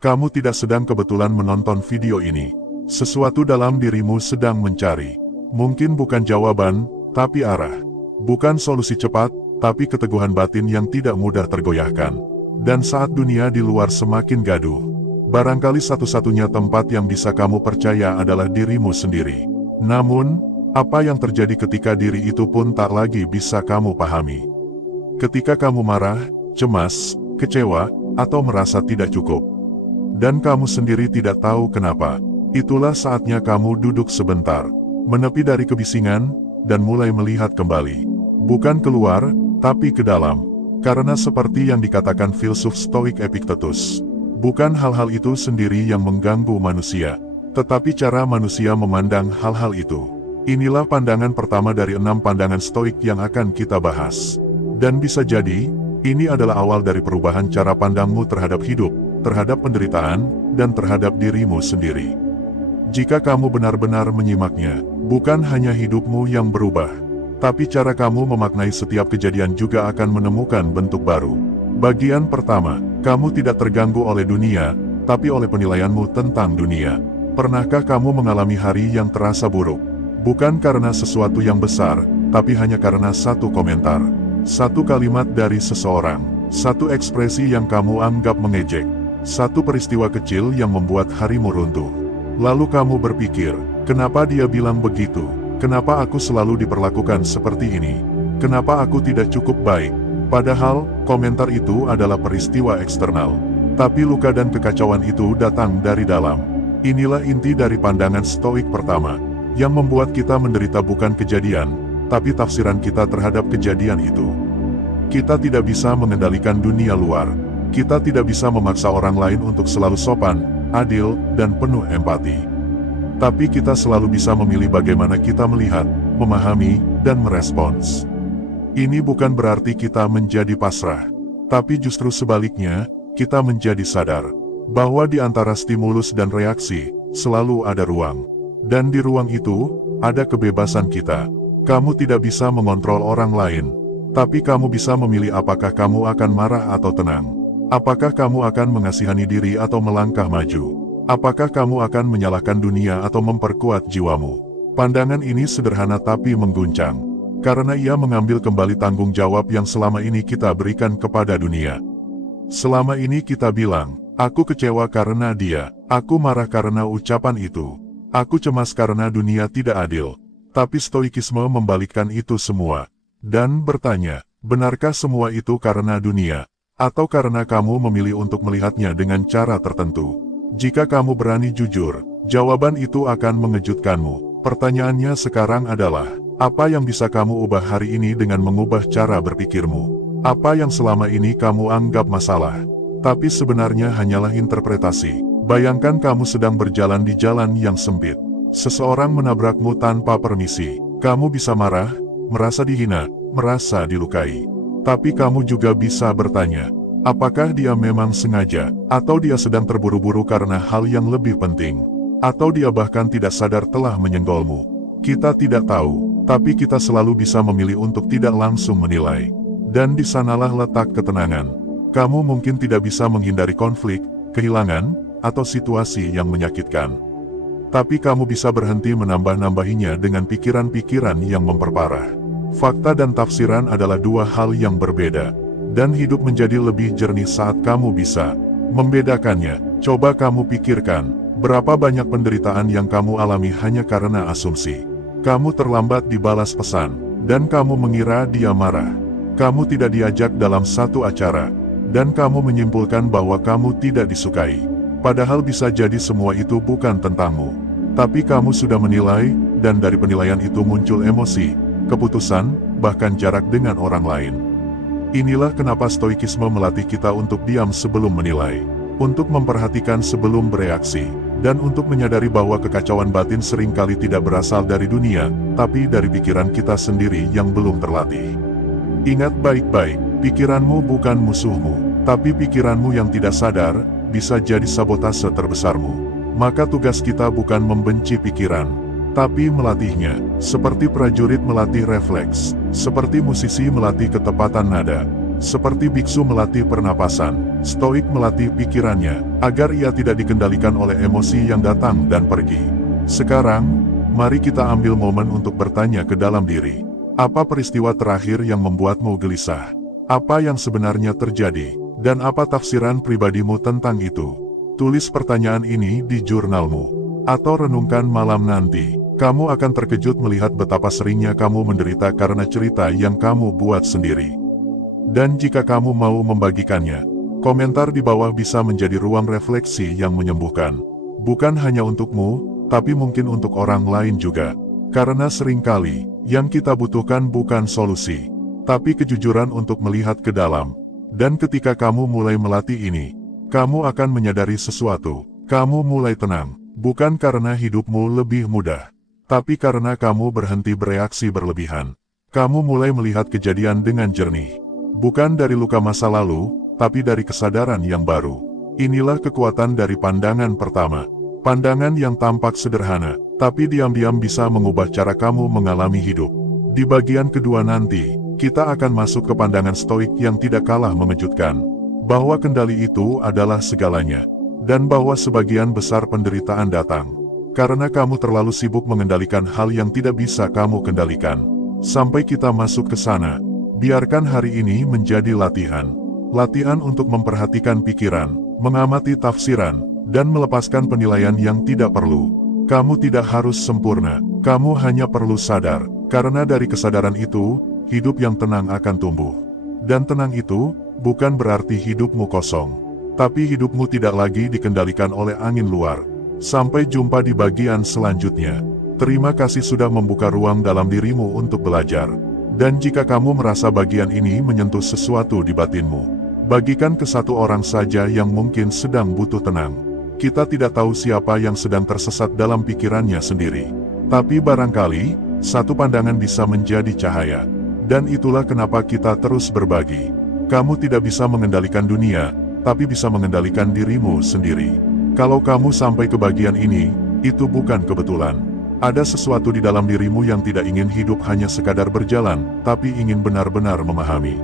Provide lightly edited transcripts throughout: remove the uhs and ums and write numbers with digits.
Kamu tidak sedang kebetulan menonton video ini. Sesuatu dalam dirimu sedang mencari. Mungkin bukan jawaban, tapi arah. Bukan solusi cepat, tapi keteguhan batin yang tidak mudah tergoyahkan. Dan saat dunia di luar semakin gaduh, barangkali satu-satunya tempat yang bisa kamu percaya adalah dirimu sendiri. Namun, apa yang terjadi ketika diri itu pun tak lagi bisa kamu pahami? Ketika kamu marah, cemas, kecewa, atau merasa tidak cukup, dan kamu sendiri tidak tahu kenapa, itulah saatnya kamu duduk sebentar, menepi dari kebisingan, dan mulai melihat kembali. Bukan keluar, tapi ke dalam. Karena seperti yang dikatakan filsuf Stoik Epictetus, bukan hal-hal itu sendiri yang mengganggu manusia, tetapi cara manusia memandang hal-hal itu. Inilah pandangan pertama dari 6 pandangan Stoik yang akan kita bahas. Dan bisa jadi, ini adalah awal dari perubahan cara pandangmu terhadap hidup, terhadap penderitaan, dan terhadap dirimu sendiri. Jika kamu benar-benar menyimaknya, bukan hanya hidupmu yang berubah, tapi cara kamu memaknai setiap kejadian juga akan menemukan bentuk baru. Bagian pertama, kamu tidak terganggu oleh dunia, tapi oleh penilaianmu tentang dunia. Pernahkah kamu mengalami hari yang terasa buruk? Bukan karena sesuatu yang besar, tapi hanya karena satu komentar, satu kalimat dari seseorang, satu ekspresi yang kamu anggap mengejek, satu peristiwa kecil yang membuat harimu runtuh. Lalu kamu berpikir, kenapa dia bilang begitu? Kenapa aku selalu diperlakukan seperti ini? Kenapa aku tidak cukup baik? Padahal, komentar itu adalah peristiwa eksternal. Tapi luka dan kekacauan itu datang dari dalam. Inilah inti dari pandangan Stoik pertama, yang membuat kita menderita bukan kejadian, tapi tafsiran kita terhadap kejadian itu. Kita tidak bisa mengendalikan dunia luar. Kita tidak bisa memaksa orang lain untuk selalu sopan, adil, dan penuh empati. Tapi kita selalu bisa memilih bagaimana kita melihat, memahami, dan merespons. Ini bukan berarti kita menjadi pasrah, tapi justru sebaliknya, kita menjadi sadar bahwa di antara stimulus dan reaksi, selalu ada ruang. Dan di ruang itu, ada kebebasan kita. Kamu tidak bisa mengontrol orang lain, tapi kamu bisa memilih apakah kamu akan marah atau tenang. Apakah kamu akan mengasihani diri atau melangkah maju? Apakah kamu akan menyalahkan dunia atau memperkuat jiwamu? Pandangan ini sederhana tapi mengguncang, karena ia mengambil kembali tanggung jawab yang selama ini kita berikan kepada dunia. Selama ini kita bilang, aku kecewa karena dia, aku marah karena ucapan itu, aku cemas karena dunia tidak adil. Tapi Stoikisme membalikkan itu semua, dan bertanya, benarkah semua itu karena dunia? Atau karena kamu memilih untuk melihatnya dengan cara tertentu? Jika kamu berani jujur, jawaban itu akan mengejutkanmu. Pertanyaannya sekarang adalah, apa yang bisa kamu ubah hari ini dengan mengubah cara berpikirmu? Apa yang selama ini kamu anggap masalah, tapi sebenarnya hanyalah interpretasi? Bayangkan kamu sedang berjalan di jalan yang sempit. Seseorang menabrakmu tanpa permisi. Kamu bisa marah, merasa dihina, merasa dilukai. Tapi kamu juga bisa bertanya, apakah dia memang sengaja, atau dia sedang terburu-buru karena hal yang lebih penting, atau dia bahkan tidak sadar telah menyenggolmu. Kita tidak tahu, tapi kita selalu bisa memilih untuk tidak langsung menilai. Dan di sanalah letak ketenangan. Kamu mungkin tidak bisa menghindari konflik, kehilangan, atau situasi yang menyakitkan. Tapi kamu bisa berhenti menambah-nambahinya dengan pikiran-pikiran yang memperparah. Fakta dan tafsiran adalah dua hal yang berbeda, dan hidup menjadi lebih jernih saat kamu bisa membedakannya. Coba kamu pikirkan, berapa banyak penderitaan yang kamu alami hanya karena asumsi. Kamu terlambat dibalas pesan, dan kamu mengira dia marah. Kamu tidak diajak dalam satu acara, dan kamu menyimpulkan bahwa kamu tidak disukai. Padahal bisa jadi semua itu bukan tentangmu. Tapi kamu sudah menilai, dan dari penilaian itu muncul emosi, keputusan, bahkan jarak dengan orang lain. Inilah kenapa Stoikisme melatih kita untuk diam sebelum menilai, untuk memperhatikan sebelum bereaksi, dan untuk menyadari bahwa kekacauan batin seringkali tidak berasal dari dunia, tapi dari pikiran kita sendiri yang belum terlatih. Ingat baik-baik, pikiranmu bukan musuhmu, tapi pikiranmu yang tidak sadar, bisa jadi sabotase terbesarmu. Maka tugas kita bukan membenci pikiran, tapi melatihnya, seperti prajurit melatih refleks, seperti musisi melatih ketepatan nada, Seperti biksu melatih pernapasan, stoik melatih pikirannya, agar ia tidak dikendalikan oleh emosi yang datang dan pergi. Sekarang, mari kita ambil momen untuk bertanya ke dalam diri. Apa peristiwa terakhir yang membuatmu gelisah? Apa yang sebenarnya terjadi? Dan apa tafsiran pribadimu tentang itu? Tulis pertanyaan ini di jurnalmu. Atau renungkan malam nanti. Kamu akan terkejut melihat betapa seringnya kamu menderita karena cerita yang kamu buat sendiri. Dan jika kamu mau membagikannya, komentar di bawah bisa menjadi ruang refleksi yang menyembuhkan. Bukan hanya untukmu, tapi mungkin untuk orang lain juga. Karena seringkali, yang kita butuhkan bukan solusi, tapi kejujuran untuk melihat ke dalam. Dan ketika kamu mulai melatih ini, kamu akan menyadari sesuatu. Kamu mulai tenang, bukan karena hidupmu lebih mudah, tapi karena kamu berhenti bereaksi berlebihan. Kamu mulai melihat kejadian dengan jernih. Bukan dari luka masa lalu, tapi dari kesadaran yang baru. Inilah kekuatan dari pandangan pertama. Pandangan yang tampak sederhana, tapi diam-diam bisa mengubah cara kamu mengalami hidup. Di bagian kedua nanti, kita akan masuk ke pandangan stoik yang tidak kalah mengejutkan. Bahwa kendali itu adalah segalanya. Dan bahwa sebagian besar penderitaan datang karena kamu terlalu sibuk mengendalikan hal yang tidak bisa kamu kendalikan. Sampai kita masuk ke sana, biarkan hari ini menjadi latihan. Latihan untuk memperhatikan pikiran, mengamati tafsiran, dan melepaskan penilaian yang tidak perlu. Kamu tidak harus sempurna, kamu hanya perlu sadar. Karena dari kesadaran itu, hidup yang tenang akan tumbuh. Dan tenang itu, bukan berarti hidupmu kosong. Tapi hidupmu tidak lagi dikendalikan oleh angin luar. Sampai jumpa di bagian selanjutnya. Terima kasih sudah membuka ruang dalam dirimu untuk belajar. Dan jika kamu merasa bagian ini menyentuh sesuatu di batinmu, bagikan ke satu orang saja yang mungkin sedang butuh tenang. Kita tidak tahu siapa yang sedang tersesat dalam pikirannya sendiri. Tapi barangkali, satu pandangan bisa menjadi cahaya. Dan itulah kenapa kita terus berbagi. Kamu tidak bisa mengendalikan dunia, tapi bisa mengendalikan dirimu sendiri. Kalau kamu sampai ke bagian ini, itu bukan kebetulan. Ada sesuatu di dalam dirimu yang tidak ingin hidup hanya sekadar berjalan, tapi ingin benar-benar memahami.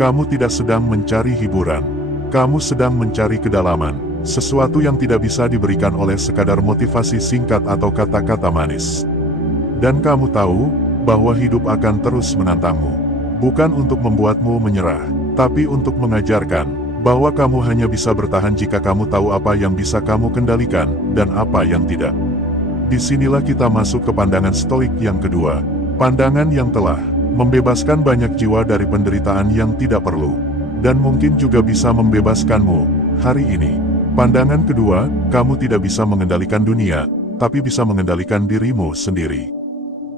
Kamu tidak sedang mencari hiburan. Kamu sedang mencari kedalaman. Sesuatu yang tidak bisa diberikan oleh sekadar motivasi singkat atau kata-kata manis. Dan kamu tahu, bahwa hidup akan terus menantangmu. Bukan untuk membuatmu menyerah, tapi untuk mengajarkan bahwa kamu hanya bisa bertahan jika kamu tahu apa yang bisa kamu kendalikan, dan apa yang tidak. Disinilah kita masuk ke pandangan stoik yang kedua. Pandangan yang telah membebaskan banyak jiwa dari penderitaan yang tidak perlu. Dan mungkin juga bisa membebaskanmu hari ini. Pandangan kedua, kamu tidak bisa mengendalikan dunia, tapi bisa mengendalikan dirimu sendiri.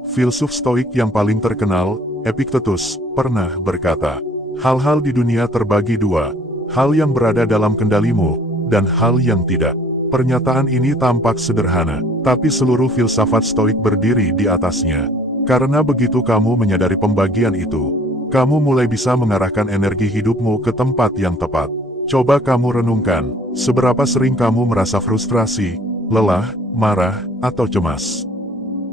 Filsuf stoik yang paling terkenal, Epictetus, pernah berkata, hal-hal di dunia terbagi dua, hal yang berada dalam kendalimu, dan hal yang tidak. Pernyataan ini tampak sederhana, tapi seluruh filsafat stoik berdiri di atasnya. Karena begitu kamu menyadari pembagian itu, kamu mulai bisa mengarahkan energi hidupmu ke tempat yang tepat. Coba kamu renungkan, seberapa sering kamu merasa frustrasi, lelah, marah, atau cemas.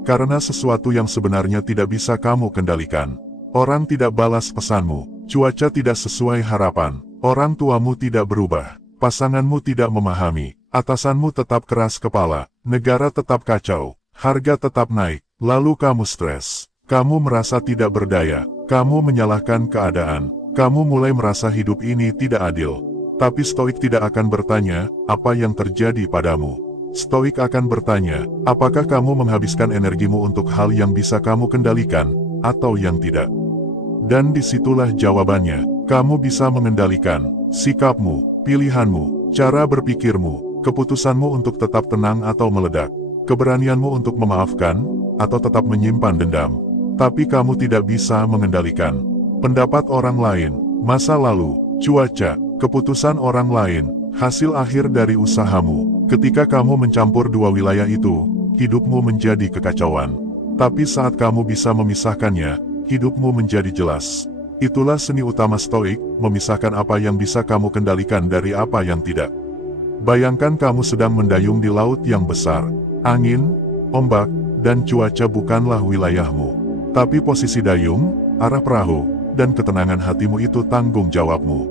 Karena sesuatu yang sebenarnya tidak bisa kamu kendalikan. Orang tidak balas pesanmu, cuaca tidak sesuai harapan, orang tuamu tidak berubah, pasanganmu tidak memahami, atasanmu tetap keras kepala, negara tetap kacau, harga tetap naik, lalu kamu stres, kamu merasa tidak berdaya, kamu menyalahkan keadaan, kamu mulai merasa hidup ini tidak adil. Tapi stoik tidak akan bertanya, apa yang terjadi padamu. Stoik akan bertanya, apakah kamu menghabiskan energimu untuk hal yang bisa kamu kendalikan, atau yang tidak. Dan disitulah jawabannya, kamu bisa mengendalikan sikapmu, pilihanmu, cara berpikirmu, keputusanmu untuk tetap tenang atau meledak, keberanianmu untuk memaafkan, atau tetap menyimpan dendam. Tapi kamu tidak bisa mengendalikan pendapat orang lain, masa lalu, cuaca, keputusan orang lain, hasil akhir dari usahamu. Ketika kamu mencampur dua wilayah itu, hidupmu menjadi kekacauan. Tapi saat kamu bisa memisahkannya, hidupmu menjadi jelas. Itulah seni utama stoik, memisahkan apa yang bisa kamu kendalikan dari apa yang tidak. Bayangkan kamu sedang mendayung di laut yang besar. Angin, ombak, dan cuaca bukanlah wilayahmu. Tapi posisi dayung, arah perahu, dan ketenangan hatimu itu tanggung jawabmu.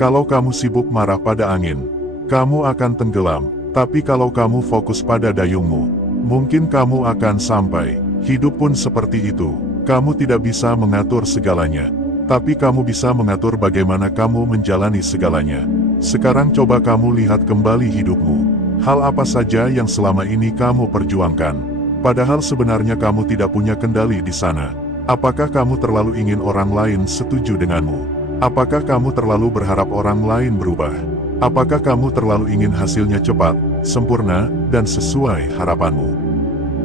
Kalau kamu sibuk marah pada angin, kamu akan tenggelam, tapi kalau kamu fokus pada dayungmu, mungkin kamu akan sampai. Hidup pun seperti itu, kamu tidak bisa mengatur segalanya, tapi kamu bisa mengatur bagaimana kamu menjalani segalanya. Sekarang coba kamu lihat kembali hidupmu. Hal apa saja yang selama ini kamu perjuangkan? Padahal sebenarnya kamu tidak punya kendali di sana. Apakah kamu terlalu ingin orang lain setuju denganmu? Apakah kamu terlalu berharap orang lain berubah? Apakah kamu terlalu ingin hasilnya cepat, sempurna, dan sesuai harapanmu?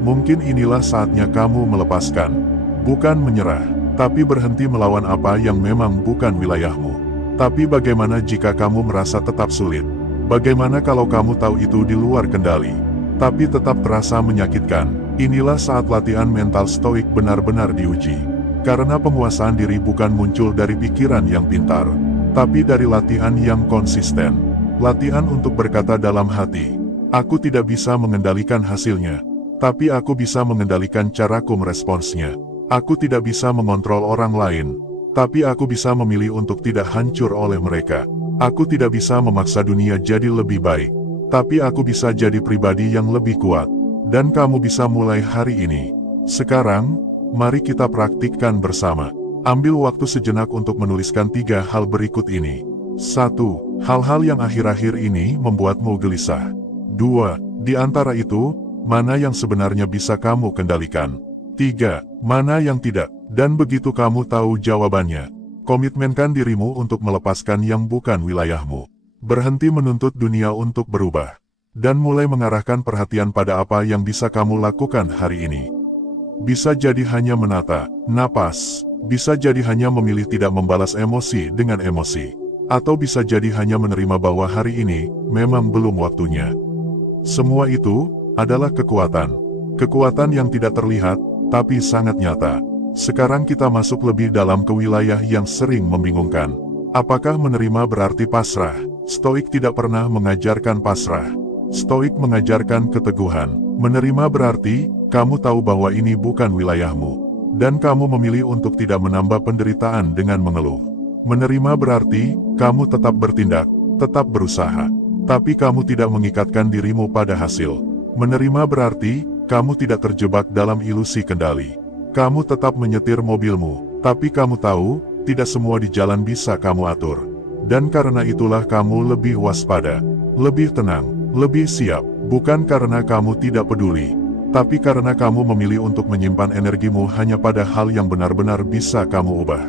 Mungkin inilah saatnya kamu melepaskan. Bukan menyerah, tapi berhenti melawan apa yang memang bukan wilayahmu. Tapi bagaimana jika kamu merasa tetap sulit? Bagaimana kalau kamu tahu itu di luar kendali, tapi tetap terasa menyakitkan? Inilah saat latihan mental stoik benar-benar diuji. Karena penguasaan diri bukan muncul dari pikiran yang pintar, tapi dari latihan yang konsisten. Latihan untuk berkata dalam hati, aku tidak bisa mengendalikan hasilnya, tapi aku bisa mengendalikan caraku meresponsnya. Aku tidak bisa mengontrol orang lain, tapi aku bisa memilih untuk tidak hancur oleh mereka. Aku tidak bisa memaksa dunia jadi lebih baik, tapi aku bisa jadi pribadi yang lebih kuat. Dan kamu bisa mulai hari ini. Sekarang, mari kita praktikkan bersama. Ambil waktu sejenak untuk menuliskan 3 hal berikut ini. 1. Hal-hal yang akhir-akhir ini membuatmu gelisah. 2. Di antara itu, mana yang sebenarnya bisa kamu kendalikan? 3. Mana yang tidak? Dan begitu kamu tahu jawabannya, komitmenkan dirimu untuk melepaskan yang bukan wilayahmu. Berhenti menuntut dunia untuk berubah. Dan mulai mengarahkan perhatian pada apa yang bisa kamu lakukan hari ini. Bisa jadi hanya menata napas. Bisa jadi hanya memilih tidak membalas emosi dengan emosi. Atau bisa jadi hanya menerima bahwa hari ini memang belum waktunya. Semua itu adalah kekuatan. Kekuatan yang tidak terlihat, tapi sangat nyata. Sekarang kita masuk lebih dalam ke wilayah yang sering membingungkan. Apakah menerima berarti pasrah? Stoik tidak pernah mengajarkan pasrah. Stoik mengajarkan keteguhan. Menerima berarti, kamu tahu bahwa ini bukan wilayahmu. Dan kamu memilih untuk tidak menambah penderitaan dengan mengeluh. Menerima berarti, kamu tetap bertindak, tetap berusaha. Tapi kamu tidak mengikatkan dirimu pada hasil. Menerima berarti, kamu tidak terjebak dalam ilusi kendali. Kamu tetap menyetir mobilmu, tapi kamu tahu, tidak semua di jalan bisa kamu atur. Dan karena itulah kamu lebih waspada, lebih tenang, lebih siap, bukan karena kamu tidak peduli, tapi karena kamu memilih untuk menyimpan energimu hanya pada hal yang benar-benar bisa kamu ubah.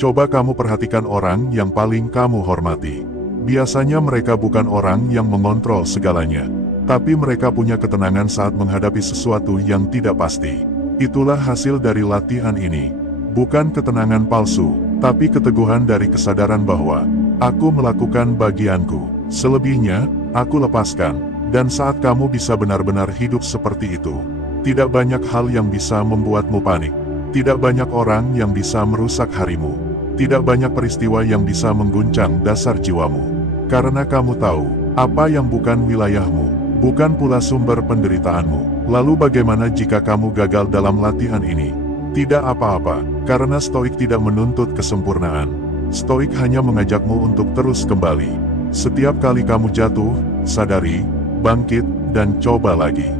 Coba kamu perhatikan orang yang paling kamu hormati. Biasanya mereka bukan orang yang mengontrol segalanya, tapi mereka punya ketenangan saat menghadapi sesuatu yang tidak pasti. Itulah hasil dari latihan ini. Bukan ketenangan palsu, tapi keteguhan dari kesadaran bahwa aku melakukan bagianku. Selebihnya, aku lepaskan. Dan saat kamu bisa benar-benar hidup seperti itu, tidak banyak hal yang bisa membuatmu panik. Tidak banyak orang yang bisa merusak harimu. Tidak banyak peristiwa yang bisa mengguncang dasar jiwamu. Karena kamu tahu, apa yang bukan wilayahmu, bukan pula sumber penderitaanmu. Lalu bagaimana jika kamu gagal dalam latihan ini? Tidak apa-apa, karena Stoik tidak menuntut kesempurnaan. Stoik hanya mengajakmu untuk terus kembali. Setiap kali kamu jatuh, sadari, bangkit, dan coba lagi.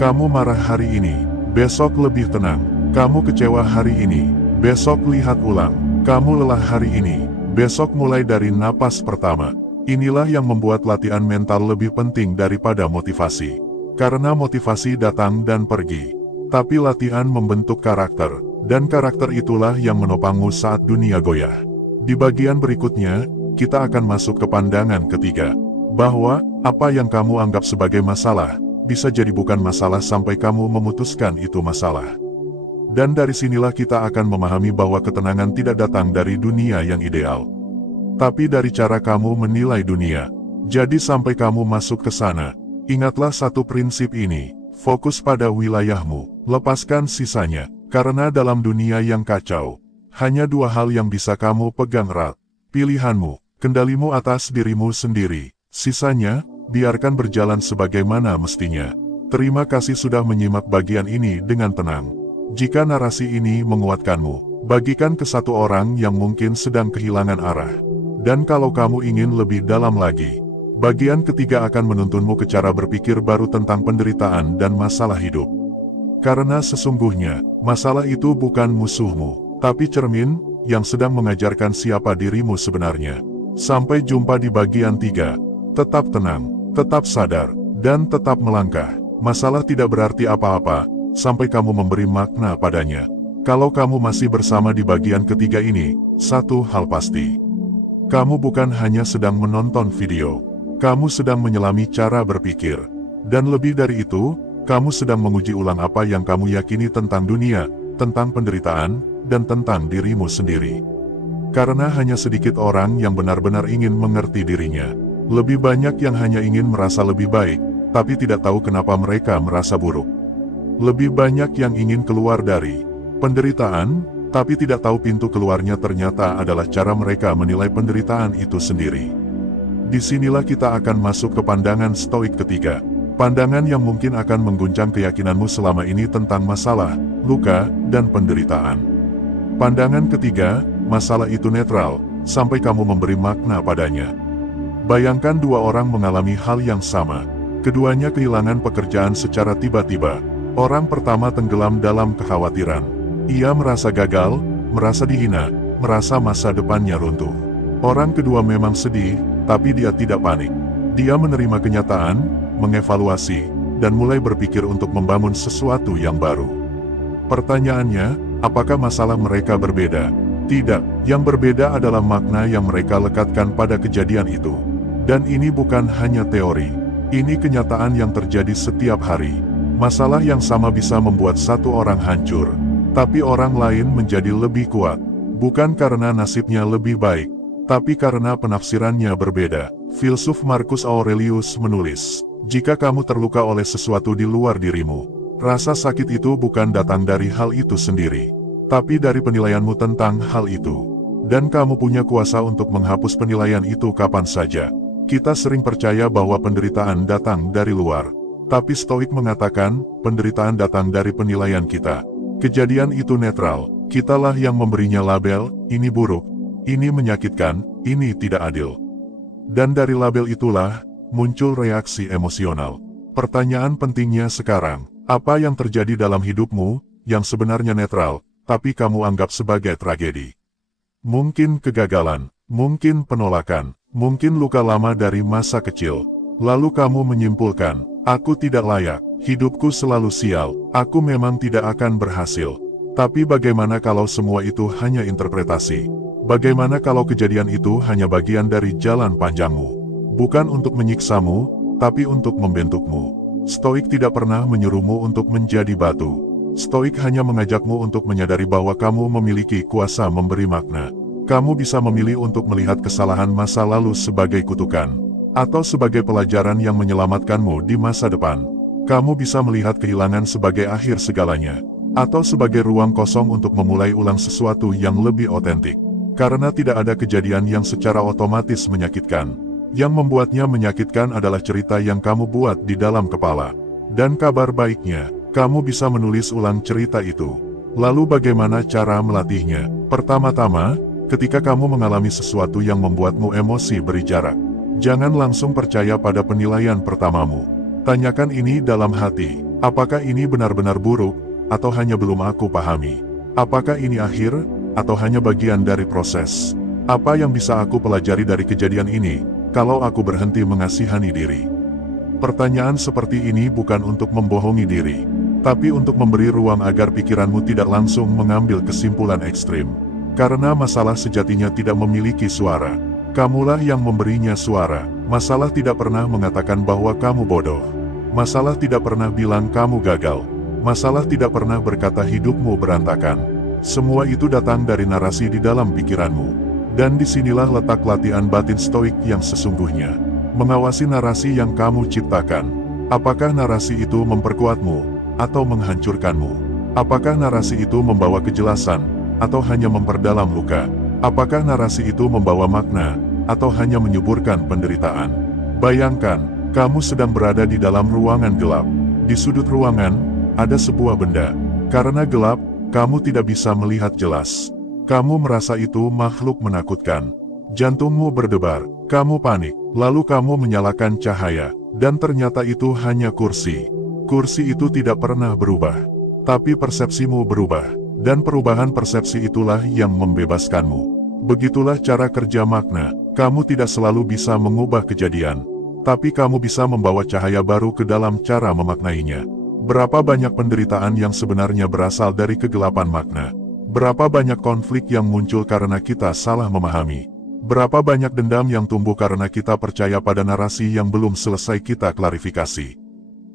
Kamu marah hari ini, besok lebih tenang. Kamu kecewa hari ini, besok lihat ulang. Kamu lelah hari ini, besok mulai dari napas pertama. Inilah yang membuat latihan mental lebih penting daripada motivasi. Karena motivasi datang dan pergi. Tapi latihan membentuk karakter, dan karakter itulah yang menopangmu saat dunia goyah. Di bagian berikutnya, kita akan masuk ke pandangan ketiga. Bahwa, apa yang kamu anggap sebagai masalah, bisa jadi bukan masalah sampai kamu memutuskan itu masalah. Dan dari sinilah kita akan memahami bahwa ketenangan tidak datang dari dunia yang ideal, tapi dari cara kamu menilai dunia. Jadi sampai kamu masuk ke sana, ingatlah satu prinsip ini, fokus pada wilayahmu, lepaskan sisanya, karena dalam dunia yang kacau, hanya 2 hal yang bisa kamu pegang erat, pilihanmu, kendalimu atas dirimu sendiri, sisanya, biarkan berjalan sebagaimana mestinya. Terima kasih sudah menyimak bagian ini dengan tenang. Jika narasi ini menguatkanmu, Bagikan ke satu orang yang mungkin sedang kehilangan arah. Dan kalau kamu ingin lebih dalam lagi, bagian ketiga akan menuntunmu ke cara berpikir baru tentang penderitaan dan masalah hidup. Karena sesungguhnya, masalah itu bukan musuhmu, tapi cermin yang sedang mengajarkan siapa dirimu sebenarnya. Sampai jumpa di bagian 3. Tetap tenang, tetap sadar, dan tetap melangkah. Masalah tidak berarti apa-apa, sampai kamu memberi makna padanya. Kalau kamu masih bersama di bagian ketiga ini, satu hal pasti. Kamu bukan hanya sedang menonton video, kamu sedang menyelami cara berpikir. Dan lebih dari itu, kamu sedang menguji ulang apa yang kamu yakini tentang dunia, tentang penderitaan, dan tentang dirimu sendiri. Karena hanya sedikit orang yang benar-benar ingin mengerti dirinya. Lebih banyak yang hanya ingin merasa lebih baik, tapi tidak tahu kenapa mereka merasa buruk. Lebih banyak yang ingin keluar dari penderitaan, tapi tidak tahu pintu keluarnya ternyata adalah cara mereka menilai penderitaan itu sendiri. Disinilah kita akan masuk ke pandangan stoik ketiga. Pandangan yang mungkin akan mengguncang keyakinanmu selama ini tentang masalah, luka, dan penderitaan. Pandangan ketiga, masalah itu netral, sampai kamu memberi makna padanya. Bayangkan dua orang mengalami hal yang sama. Keduanya kehilangan pekerjaan secara tiba-tiba. Orang pertama tenggelam dalam kekhawatiran. Ia merasa gagal, merasa dihina, merasa masa depannya runtuh. Orang kedua memang sedih, tapi dia tidak panik. Dia menerima kenyataan, mengevaluasi, dan mulai berpikir untuk membangun sesuatu yang baru. Pertanyaannya, apakah masalah mereka berbeda? Tidak, yang berbeda adalah makna yang mereka lekatkan pada kejadian itu. Dan ini bukan hanya teori, ini kenyataan yang terjadi setiap hari. Masalah yang sama bisa membuat satu orang hancur, tapi orang lain menjadi lebih kuat, bukan karena nasibnya lebih baik, tapi karena penafsirannya berbeda. Filsuf Marcus Aurelius menulis, jika kamu terluka oleh sesuatu di luar dirimu, rasa sakit itu bukan datang dari hal itu sendiri, tapi dari penilaianmu tentang hal itu. Dan kamu punya kuasa untuk menghapus penilaian itu kapan saja. Kita sering percaya bahwa penderitaan datang dari luar, tapi Stoik mengatakan, penderitaan datang dari penilaian kita. Kejadian itu netral, kitalah yang memberinya label, ini buruk, ini menyakitkan, ini tidak adil. Dan dari label itulah, muncul reaksi emosional. Pertanyaan pentingnya sekarang, apa yang terjadi dalam hidupmu, yang sebenarnya netral, tapi kamu anggap sebagai tragedi? Mungkin kegagalan, mungkin penolakan, mungkin luka lama dari masa kecil. Lalu kamu menyimpulkan, aku tidak layak, hidupku selalu sial, aku memang tidak akan berhasil. Tapi bagaimana kalau semua itu hanya interpretasi? Bagaimana kalau kejadian itu hanya bagian dari jalan panjangmu? Bukan untuk menyiksamu, tapi untuk membentukmu. Stoik tidak pernah menyuruhmu untuk menjadi batu. Stoik hanya mengajakmu untuk menyadari bahwa kamu memiliki kuasa memberi makna. Kamu bisa memilih untuk melihat kesalahan masa lalu sebagai kutukan, atau sebagai pelajaran yang menyelamatkanmu di masa depan. Kamu bisa melihat kehilangan sebagai akhir segalanya, atau sebagai ruang kosong untuk memulai ulang sesuatu yang lebih otentik. Karena tidak ada kejadian yang secara otomatis menyakitkan. Yang membuatnya menyakitkan adalah cerita yang kamu buat di dalam kepala. Dan kabar baiknya, kamu bisa menulis ulang cerita itu. Lalu bagaimana cara melatihnya? Pertama-tama, ketika kamu mengalami sesuatu yang membuatmu emosi beri jarak. Jangan langsung percaya pada penilaian pertamamu. Tanyakan ini dalam hati, apakah ini benar-benar buruk, atau hanya belum aku pahami? Apakah ini akhir, atau hanya bagian dari proses? Apa yang bisa aku pelajari dari kejadian ini, kalau aku berhenti mengasihani diri? Pertanyaan seperti ini bukan untuk membohongi diri, tapi untuk memberi ruang agar pikiranmu tidak langsung mengambil kesimpulan ekstrim. Karena masalah sejatinya tidak memiliki suara. Kamulah yang memberinya suara. Masalah tidak pernah mengatakan bahwa kamu bodoh. Masalah tidak pernah bilang kamu gagal. Masalah tidak pernah berkata hidupmu berantakan. Semua itu datang dari narasi di dalam pikiranmu. Dan disinilah letak latihan batin stoik yang sesungguhnya. Mengawasi narasi yang kamu ciptakan. Apakah narasi itu memperkuatmu, atau menghancurkanmu? Apakah narasi itu membawa kejelasan, atau hanya memperdalam luka? Apakah narasi itu membawa makna, atau hanya menyuburkan penderitaan? Bayangkan, kamu sedang berada di dalam ruangan gelap. Di sudut ruangan, ada sebuah benda. Karena gelap, kamu tidak bisa melihat jelas. Kamu merasa itu makhluk menakutkan. Jantungmu berdebar, kamu panik, lalu kamu menyalakan cahaya, dan ternyata itu hanya kursi. Kursi itu tidak pernah berubah, tapi persepsimu berubah, dan perubahan persepsi itulah yang membebaskanmu. Begitulah cara kerja makna. Kamu tidak selalu bisa mengubah kejadian, tapi kamu bisa membawa cahaya baru ke dalam cara memaknainya. Berapa banyak penderitaan yang sebenarnya berasal dari kegelapan makna? Berapa banyak konflik yang muncul karena kita salah memahami? Berapa banyak dendam yang tumbuh karena kita percaya pada narasi yang belum selesai kita klarifikasi?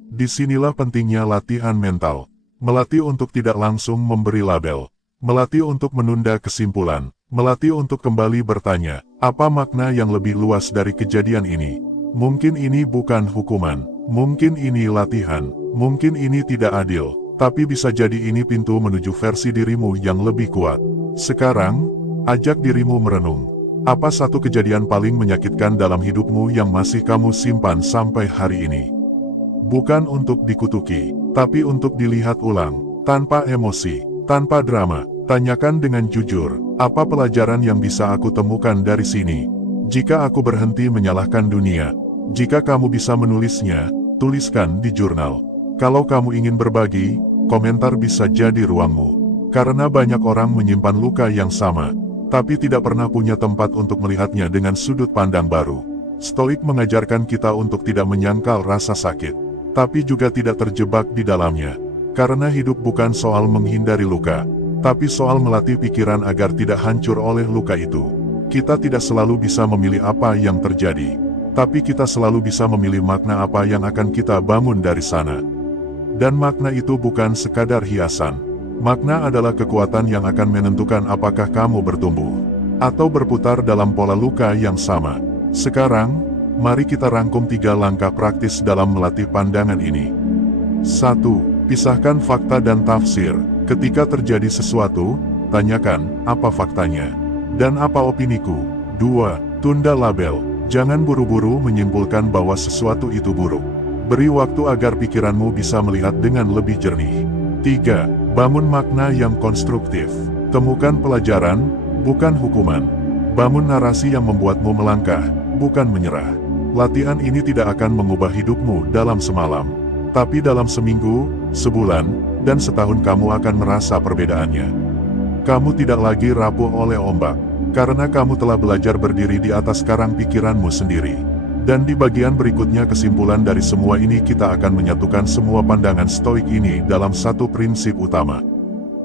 Disinilah pentingnya latihan mental. Melatih untuk tidak langsung memberi label. Melatih untuk menunda kesimpulan. Melatih untuk kembali bertanya, apa makna yang lebih luas dari kejadian ini? Mungkin ini bukan hukuman. Mungkin ini latihan. Mungkin ini tidak adil. Tapi bisa jadi ini pintu menuju versi dirimu yang lebih kuat. Sekarang, ajak dirimu merenung. Apa satu kejadian paling menyakitkan dalam hidupmu yang masih kamu simpan sampai hari ini? Bukan untuk dikutuki, tapi untuk dilihat ulang, tanpa emosi, tanpa drama. Tanyakan dengan jujur, apa pelajaran yang bisa aku temukan dari sini? Jika aku berhenti menyalahkan dunia, jika kamu bisa menulisnya, tuliskan di jurnal. Kalau kamu ingin berbagi, komentar bisa jadi ruangmu. Karena banyak orang menyimpan luka yang sama, tapi tidak pernah punya tempat untuk melihatnya dengan sudut pandang baru. Stoik mengajarkan kita untuk tidak menyangkal rasa sakit, tapi juga tidak terjebak di dalamnya. Karena hidup bukan soal menghindari luka, tapi soal melatih pikiran agar tidak hancur oleh luka itu. Kita tidak selalu bisa memilih apa yang terjadi, tapi kita selalu bisa memilih makna apa yang akan kita bangun dari sana. Dan makna itu bukan sekadar hiasan. Makna adalah kekuatan yang akan menentukan apakah kamu bertumbuh atau berputar dalam pola luka yang sama. Sekarang, mari kita rangkum 3 langkah praktis dalam melatih pandangan ini. 1. Pisahkan fakta dan tafsir. Ketika terjadi sesuatu, tanyakan, apa faktanya? Dan apa opiniku? 2. Tunda label. Jangan buru-buru menyimpulkan bahwa sesuatu itu buruk. Beri waktu agar pikiranmu bisa melihat dengan lebih jernih. 3. Bangun makna yang konstruktif. Temukan pelajaran, bukan hukuman. Bangun narasi yang membuatmu melangkah, bukan menyerah. Latihan ini tidak akan mengubah hidupmu dalam semalam. Tapi dalam seminggu, sebulan, dan setahun kamu akan merasa perbedaannya. Kamu tidak lagi rapuh oleh ombak, karena kamu telah belajar berdiri di atas karang pikiranmu sendiri. Dan di bagian berikutnya kesimpulan dari semua ini kita akan menyatukan semua pandangan stoik ini dalam satu prinsip utama.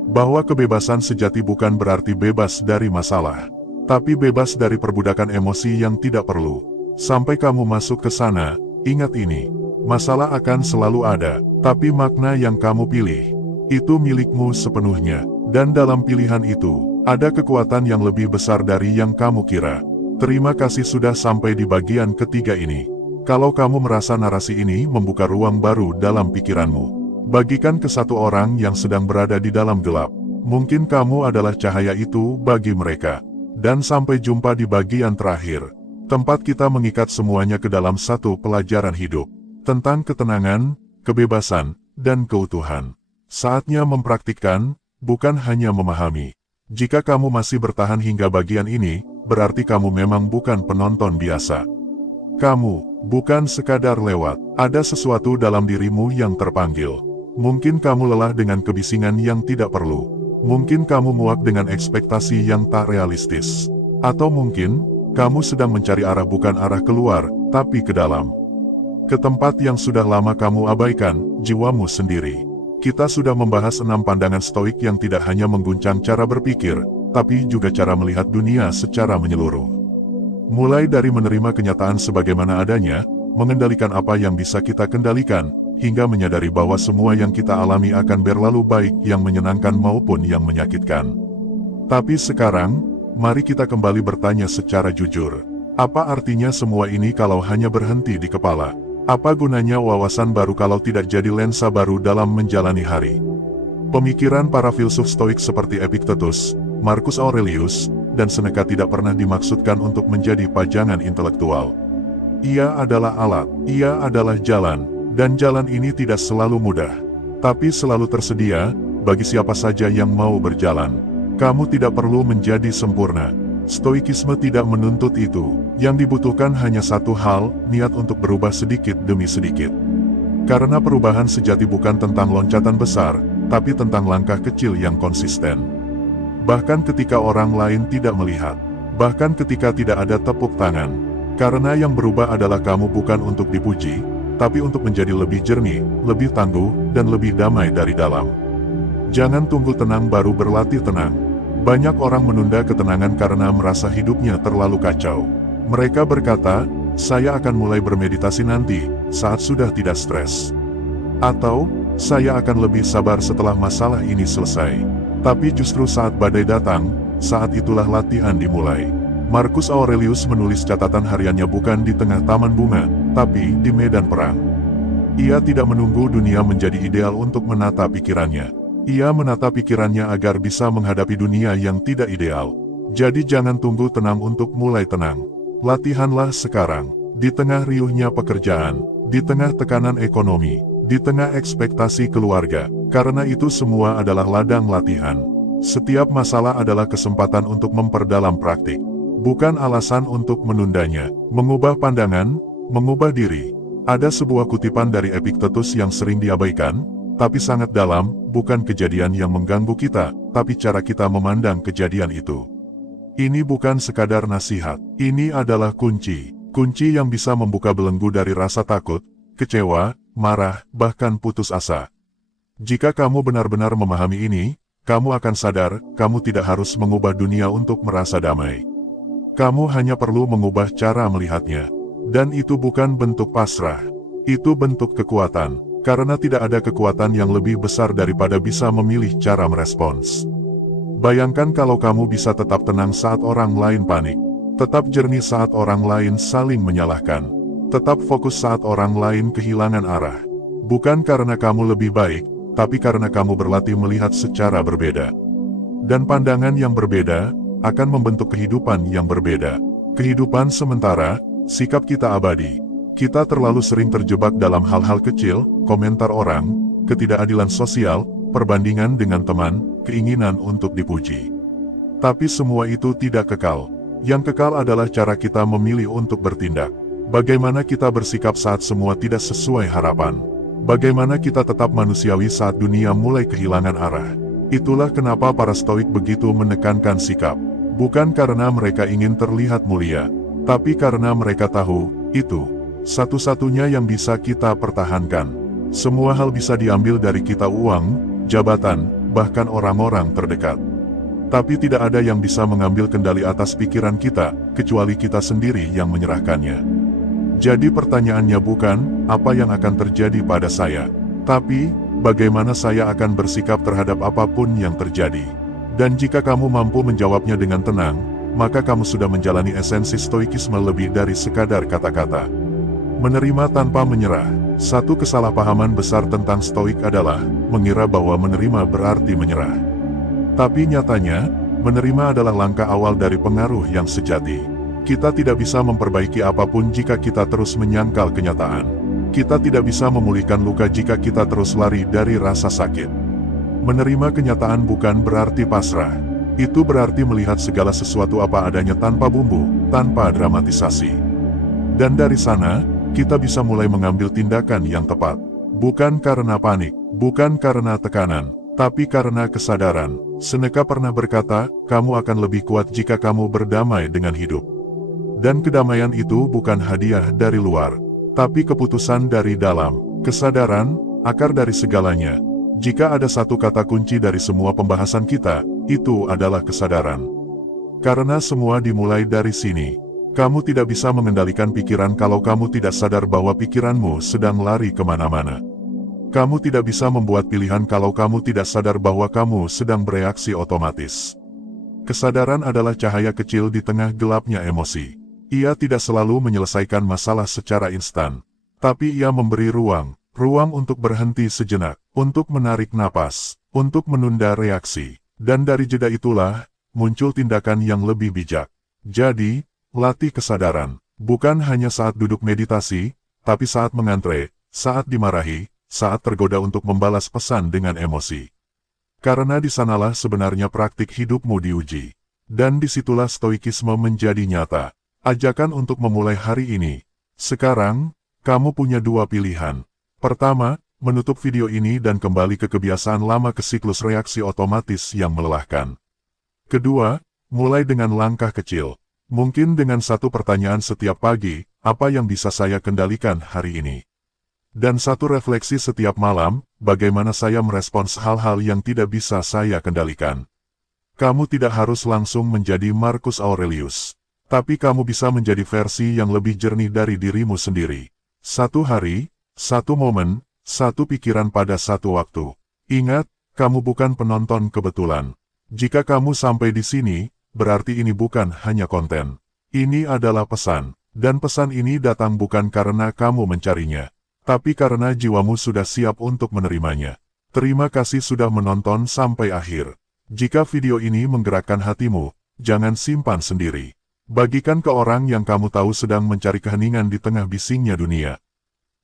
Bahwa kebebasan sejati bukan berarti bebas dari masalah, tapi bebas dari perbudakan emosi yang tidak perlu. Sampai kamu masuk ke sana, ingat ini, masalah akan selalu ada, tapi makna yang kamu pilih, itu milikmu sepenuhnya. Dan dalam pilihan itu, ada kekuatan yang lebih besar dari yang kamu kira. Terima kasih sudah sampai di bagian ketiga ini. Kalau kamu merasa narasi ini membuka ruang baru dalam pikiranmu, bagikan ke satu orang yang sedang berada di dalam gelap. Mungkin kamu adalah cahaya itu bagi mereka. Dan sampai jumpa di bagian terakhir, tempat kita mengikat semuanya ke dalam satu pelajaran hidup, tentang ketenangan, kebebasan, dan keutuhan. Saatnya mempraktikkan, bukan hanya memahami. Jika kamu masih bertahan hingga bagian ini, berarti kamu memang bukan penonton biasa. Kamu bukan sekadar lewat. Ada sesuatu dalam dirimu yang terpanggil. Mungkin kamu lelah dengan kebisingan yang tidak perlu. Mungkin kamu muak dengan ekspektasi yang tak realistis. Atau mungkin, kamu sedang mencari arah bukan arah keluar, tapi ke dalam. Ke tempat yang sudah lama kamu abaikan, jiwamu sendiri. Kita sudah membahas 6 pandangan stoik yang tidak hanya mengguncang cara berpikir, tapi juga cara melihat dunia secara menyeluruh. Mulai dari menerima kenyataan sebagaimana adanya, mengendalikan apa yang bisa kita kendalikan, hingga menyadari bahwa semua yang kita alami akan berlalu baik yang menyenangkan maupun yang menyakitkan. Tapi sekarang, mari kita kembali bertanya secara jujur. Apa artinya semua ini kalau hanya berhenti di kepala? Apa gunanya wawasan baru kalau tidak jadi lensa baru dalam menjalani hari? Pemikiran para filsuf stoik seperti Epictetus, Marcus Aurelius, dan Seneca tidak pernah dimaksudkan untuk menjadi pajangan intelektual. Ia adalah alat, ia adalah jalan, dan jalan ini tidak selalu mudah, tapi selalu tersedia, bagi siapa saja yang mau berjalan. Kamu tidak perlu menjadi sempurna. Stoikisme tidak menuntut itu. Yang dibutuhkan hanya satu hal, niat untuk berubah sedikit demi sedikit. Karena perubahan sejati bukan tentang loncatan besar, tapi tentang langkah kecil yang konsisten. Bahkan ketika orang lain tidak melihat. Bahkan ketika tidak ada tepuk tangan. Karena yang berubah adalah kamu bukan untuk dipuji, tapi untuk menjadi lebih jernih, lebih tangguh, dan lebih damai dari dalam. Jangan tunggu tenang baru berlatih tenang. Banyak orang menunda ketenangan karena merasa hidupnya terlalu kacau. Mereka berkata, saya akan mulai bermeditasi nanti, saat sudah tidak stres. Atau, saya akan lebih sabar setelah masalah ini selesai. Tapi justru saat badai datang, saat itulah latihan dimulai. Marcus Aurelius menulis catatan hariannya bukan di tengah taman bunga, tapi di medan perang. Ia tidak menunggu dunia menjadi ideal untuk menata pikirannya. Ia menata pikirannya agar bisa menghadapi dunia yang tidak ideal. Jadi jangan tunggu tenang untuk mulai tenang. Latihanlah sekarang, di tengah riuhnya pekerjaan, di tengah tekanan ekonomi, di tengah ekspektasi keluarga, karena itu semua adalah ladang latihan. Setiap masalah adalah kesempatan untuk memperdalam praktik, bukan alasan untuk menundanya. Mengubah pandangan, mengubah diri. Ada sebuah kutipan dari Epictetus yang sering diabaikan, tapi sangat dalam, bukan kejadian yang mengganggu kita, tapi cara kita memandang kejadian itu. Ini bukan sekadar nasihat, ini adalah kunci. Kunci yang bisa membuka belenggu dari rasa takut, kecewa, marah, bahkan putus asa. Jika kamu benar-benar memahami ini, kamu akan sadar, kamu tidak harus mengubah dunia untuk merasa damai. Kamu hanya perlu mengubah cara melihatnya. Dan itu bukan bentuk pasrah. Itu bentuk kekuatan. Karena tidak ada kekuatan yang lebih besar daripada bisa memilih cara merespons. Bayangkan kalau kamu bisa tetap tenang saat orang lain panik. Tetap jernih saat orang lain saling menyalahkan. Tetap fokus saat orang lain kehilangan arah. Bukan karena kamu lebih baik, tapi karena kamu berlatih melihat secara berbeda. Dan pandangan yang berbeda, akan membentuk kehidupan yang berbeda. Kehidupan sementara, sikap kita abadi. Kita terlalu sering terjebak dalam hal-hal kecil, komentar orang, ketidakadilan sosial, perbandingan dengan teman, keinginan untuk dipuji. Tapi semua itu tidak kekal. Yang kekal adalah cara kita memilih untuk bertindak. Bagaimana kita bersikap saat semua tidak sesuai harapan. Bagaimana kita tetap manusiawi saat dunia mulai kehilangan arah. Itulah kenapa para Stoik begitu menekankan sikap. Bukan karena mereka ingin terlihat mulia, tapi karena mereka tahu, itu satu-satunya yang bisa kita pertahankan. Semua hal bisa diambil dari kita, uang, jabatan, bahkan orang-orang terdekat. Tapi tidak ada yang bisa mengambil kendali atas pikiran kita, kecuali kita sendiri yang menyerahkannya. Jadi pertanyaannya bukan, apa yang akan terjadi pada saya, tapi, bagaimana saya akan bersikap terhadap apapun yang terjadi. Dan jika kamu mampu menjawabnya dengan tenang, maka kamu sudah menjalani esensi stoikisme lebih dari sekadar kata-kata. Menerima tanpa menyerah. Satu kesalahpahaman besar tentang Stoik adalah mengira bahwa menerima berarti menyerah. Tapi nyatanya, menerima adalah langkah awal dari pengaruh yang sejati. Kita tidak bisa memperbaiki apapun jika kita terus menyangkal kenyataan. Kita tidak bisa memulihkan luka jika kita terus lari dari rasa sakit. Menerima kenyataan bukan berarti pasrah. Itu berarti melihat segala sesuatu apa adanya tanpa bumbu, tanpa dramatisasi. Dan dari sana, kita bisa mulai mengambil tindakan yang tepat. Bukan karena panik, bukan karena tekanan, tapi karena kesadaran. Seneca pernah berkata, kamu akan lebih kuat jika kamu berdamai dengan hidup. Dan kedamaian itu bukan hadiah dari luar, tapi keputusan dari dalam. Kesadaran, akar dari segalanya. Jika ada satu kata kunci dari semua pembahasan kita, itu adalah kesadaran. Karena semua dimulai dari sini. Kamu tidak bisa mengendalikan pikiran kalau kamu tidak sadar bahwa pikiranmu sedang lari kemana-mana. Kamu tidak bisa membuat pilihan kalau kamu tidak sadar bahwa kamu sedang bereaksi otomatis. Kesadaran adalah cahaya kecil di tengah gelapnya emosi. Ia tidak selalu menyelesaikan masalah secara instan. Tapi ia memberi ruang untuk berhenti sejenak, untuk menarik napas, untuk menunda reaksi. Dan dari jeda itulah, muncul tindakan yang lebih bijak. Jadi, latih kesadaran, bukan hanya saat duduk meditasi, tapi saat mengantre, saat dimarahi, saat tergoda untuk membalas pesan dengan emosi. Karena di sanalah sebenarnya praktik hidupmu diuji. Dan disitulah stoikisme menjadi nyata. Ajakan untuk memulai hari ini. Sekarang, kamu punya dua pilihan. Pertama, menutup video ini dan kembali ke kebiasaan lama ke siklus reaksi otomatis yang melelahkan. Kedua, mulai dengan langkah kecil. Mungkin dengan satu pertanyaan setiap pagi, apa yang bisa saya kendalikan hari ini? Dan satu refleksi setiap malam, bagaimana saya merespons hal-hal yang tidak bisa saya kendalikan. Kamu tidak harus langsung menjadi Marcus Aurelius. Tapi kamu bisa menjadi versi yang lebih jernih dari dirimu sendiri. Satu hari, satu momen, satu pikiran pada satu waktu. Ingat, kamu bukan penonton kebetulan. Jika kamu sampai di sini, berarti ini bukan hanya konten. Ini adalah pesan. Dan pesan ini datang bukan karena kamu mencarinya, tapi karena jiwamu sudah siap untuk menerimanya. Terima kasih sudah menonton sampai akhir. Jika video ini menggerakkan hatimu, jangan simpan sendiri. Bagikan ke orang yang kamu tahu sedang mencari keheningan di tengah bisingnya dunia.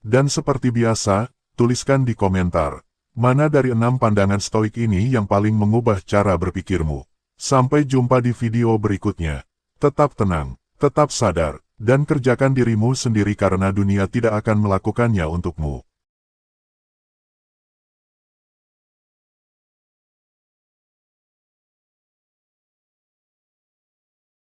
Dan seperti biasa, tuliskan di komentar, mana dari 6 pandangan stoik ini yang paling mengubah cara berpikirmu. Sampai jumpa di video berikutnya. Tetap tenang, tetap sadar, dan kerjakan dirimu sendiri karena dunia tidak akan melakukannya untukmu.